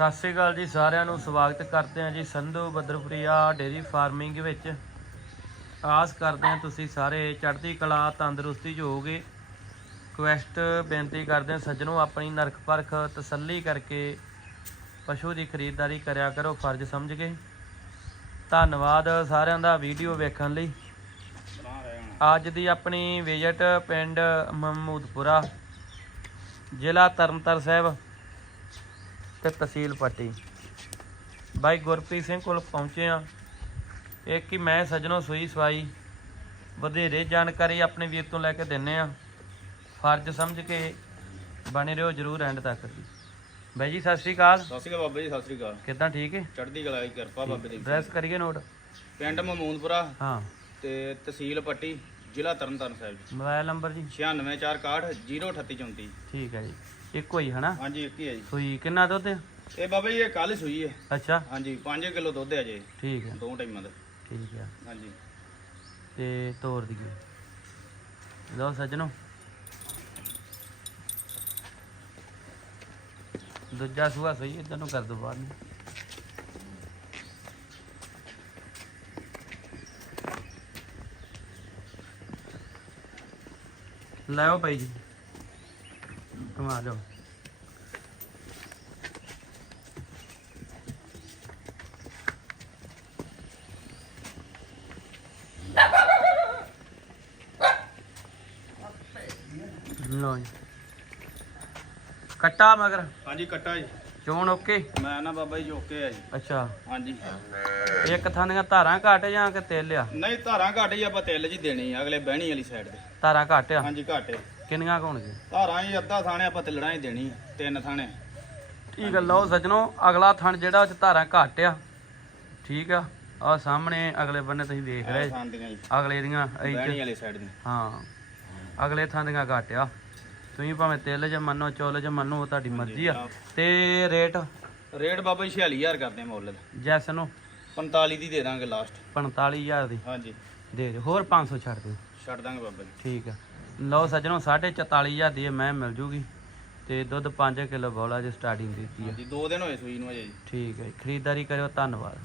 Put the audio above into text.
ਸਤਿ ਸ੍ਰੀ ਅਕਾਲ ਜੀ ਸਾਰਿਆਂ ਨੂੰ, ਸਵਾਗਤ ਕਰਦੇ ਹਾਂ ਜੀ ਸੰਧੂ ਬਦਰਪੁਰੀਆ ਡੇਰੀ ਫਾਰਮਿੰਗ ਵਿੱਚ। ਆਸ ਕਰਦੇ ਹਾਂ ਤੁਸੀਂ ਸਾਰੇ ਚੜ੍ਹਦੀ ਕਲਾ, ਤੰਦਰੁਸਤੀ 'ਚ ਹੋਵੋਗੇ। ਕੁਐਸਟ ਬੇਨਤੀ ਕਰਦੇ ਹਾਂ ਸੱਜਣੋ, ਆਪਣੀ ਨਰਕ ਪਰਖ ਤਸੱਲੀ ਕਰਕੇ ਪਸ਼ੂ ਦੀ ਖਰੀਦਦਾਰੀ ਕਰਿਆ ਕਰੋ, ਫਰਜ਼ ਸਮਝ ਕੇ। ਧੰਨਵਾਦ ਸਾਰਿਆਂ ਦਾ ਵੀਡੀਓ ਵੇਖਣ ਲਈ। ਅੱਜ ਦੀ ਆਪਣੀ ਵਿਜ਼ਿਟ ਪਿੰਡ ਮਹਮੂਦਪੁਰਾ, ਜ਼ਿਲ੍ਹਾ ਤਰਨਤਾਰਨ ਸਾਹਿਬ। ਤੇ ਤਹਿਸੀਲ ਪੱਟੀ। ਬਾਈ ਗੁਰਪ੍ਰੀਤ ਸਿੰਘ ਕੋਲ ਪਹੁੰਚੇ ਆ ਇਹ ਕਿ ਮੈਂ ਸੱਜਣੋ ਸੂਈ ਸਵਾਈ ਵਧੇਰੇ ਜਾਣਕਾਰੀ ਆਪਣੇ ਵੀਰ ਤੋਂ ਲੈ ਕੇ ਦਿੰਨੇ ਆ ਫਰਜ਼ ਸਮਝ ਕੇ ਬਣੇ ਰਹੋ ਜਰੂਰ ਐਂਡ ਤੱਕ। ਜੀ ਬਾਈ ਜੀ ਸਤਿ ਸ਼੍ਰੀ ਅਕਾਲ। ਸਤਿ ਸ਼੍ਰੀ ਅਕਾਲ ਬਾਬਾ ਜੀ ਸਤਿ ਸ਼੍ਰੀ ਅਕਾਲ। ਕਿੱਦਾਂ ਠੀਕ ਹੈ ਚੜ੍ਹਦੀ ਕਲਾ ਦੀ ਕਿਰਪਾ ਬਾਬੇ ਦੀ। ਡਰੈਸ ਕਰੀਏ ਨੋਟ ਪਿੰਡ ਮਮੂਨਪੁਰਾ। ਹਾਂ। ਤੇ ਤਹਿਸੀਲ ਪੱਟੀ। ਜ਼ਿਲ੍ਹਾ ਤਰਨਤਾਰਨ ਸਾਹਿਬ ਜੀ। ਮੋਬਾਈਲ ਨੰਬਰ ਜੀ? 9646 03834 ਠੀਕ ਹੈ ਜੀ। ਇੱਕੋ ਹੀ ਹਨਾ? ਹਾਂਜੀ ਇੱਕ ਹੀ ਹੈ ਜੀ। ਸੂਈ ਕਿੰਨਾ ਦੁੱਧ? ਹੈ? ਇਹ ਬਾਬਾ ਜੀ ਇਹ ਕੱਲ ਸੂਈ ਹੈ। ਅੱਛਾ। ਹਾਂਜੀ 5 ਕਿਲੋ ਦੁੱਧ ਹੈ ਜੇ। ਠੀਕ ਹੈ। ਦੋ ਟਾਈਮਾਂ ਦਾ। ਠੀਕ ਹੈ। ਹਾਂਜੀ। ਤੇ ਤੋਰ ਦਈਏ। ਲਓ ਸੱਜਣੋ। ਦੂਜਾ ਸੂਆ ਸਹੀ ਇਧਰ ਨੂੰ ਕਰ ਦੋ ਬਾਅਦ ਨੂੰ। ਲਾਓ ਭਾਈ ਜੀ। ਕਮਾ ਜਾਓ ਲਓ ਜੀ। ਕੱਟਾ ਮਗਰ। ਹਾਂਜੀ ਕੱਟਾ ਜੀ। ਚੋਣ ਓਕੇ? ਮੈਂ ਨਾ ਬਾਬਾ ਜੀ ਓਕੇ ਹੈ ਜੀ। ਅੱਛਾ। ਹਾਂਜੀ। ਇੱਕ ਥਾਂ ਦੀਆਂ ਧਾਰਾਂ ਘੱਟ ਜਾਂ ਕਿ ਤੇਲ ਆ? ਨਹੀਂ ਧਾਰਾਂ ਘੱਟ ਜੀ ਆਪਾਂ ਤਿੱਲ ਜੀ ਦੇਣੀ ਆ ਅਗਲੇ ਬਹਿਣੀ ਵਾਲੀ ਸਾਈਡ ਤੇ। ਧਾਰਾਂ ਘੱਟ ਆ? ਹਾਂਜੀ ਘੱਟ ਹੈ। ਕਿੰਨੀਆਂ ਕੁ ਹੋਣਗੀਆਂ? ਧਾਰਾਂ ਜੀ ਅੱਧਾ ਥਾਣੇ ਆਪਾਂ ਤਿੱਲਣਾ ਹੀ ਦੇਣੀ ਆ, ਤਿੰਨ ਥਾਣੇ। ਠੀਕ ਆ ਲਓ ਸੱਜਣੋ ਅਗਲਾ ਥਣ ਜਿਹੜਾ ਉਹ ਚ ਧਾਰਾਂ ਘੱਟ ਆ। ਠੀਕ ਆ ਆ ਸਾਹਮਣੇ ਅਗਲੇ ਬੰਨੇ ਤੁਸੀਂ ਆਹ ਰਹੇ ਥਾਂ ਦੀਆਂ ਜੀ। ਅਗਲੇ ਦੀਆਂ ਇਹ ਬਹਿਣੀ ਵਾਲੀ ਸਾਈਡ ਦੀਆਂ। ਹਾਂ ਅਗਲੇ ਥਾਂ ਦੀਆਂ ਘੱਟ ਆ। ਤੁਸੀਂ ਭਾਵੇਂ ਤਿਲ ਚ ਮੰਨੋ ਚੁੱਲ ਚ ਮੰਨੋ ਉਹ ਤੁਹਾਡੀ ਮਰਜ਼ੀ ਆ। ਤੇ ਰੇਟ? ਰੇਟ ਬਾਬਾ ਜੀ 46000 ਕਰਦੇ ਆ ਮੁੱਲ ਦਾ। ਜੈਸ ਨੂੰ? 45 ਦੀ ਦੇ ਦਾਂਗੇ ਲਾਸਟ 45000 ਦੀ? ਹਾਂਜੀ। ਦੇ ਦਿਓ। ਹੋਰ 500 ਛੱਡ ਦਿਓ। ਛੱਡ ਦਾਂਗੇ ਬਾਬਾ ਜੀ। ਠੀਕ ਆ। ਲਓ ਸੱਜਣੋ 44500 ਦੀ ਇਹ ਮੈਂ ਮਿਲ ਜੂਗੀ। ਤੇ ਦੁੱਧ 5 ਕਿਲੋ ਬੋਲਾ ਜੇ ਸਟਾਰਟਿੰਗ ਦਿੱਤੀ ਆ। ਹਾਂਜੀ ਦੋ ਦਿਨ ਹੋਏ ਸੂਈ ਨੂੰ ਅਜੇ ਜੀ ਠੀਕ ਹੈ ਜੀ। ਖਰੀਦਦਾਰੀ ਕਰਿਓ ਧੰਨਵਾਦ।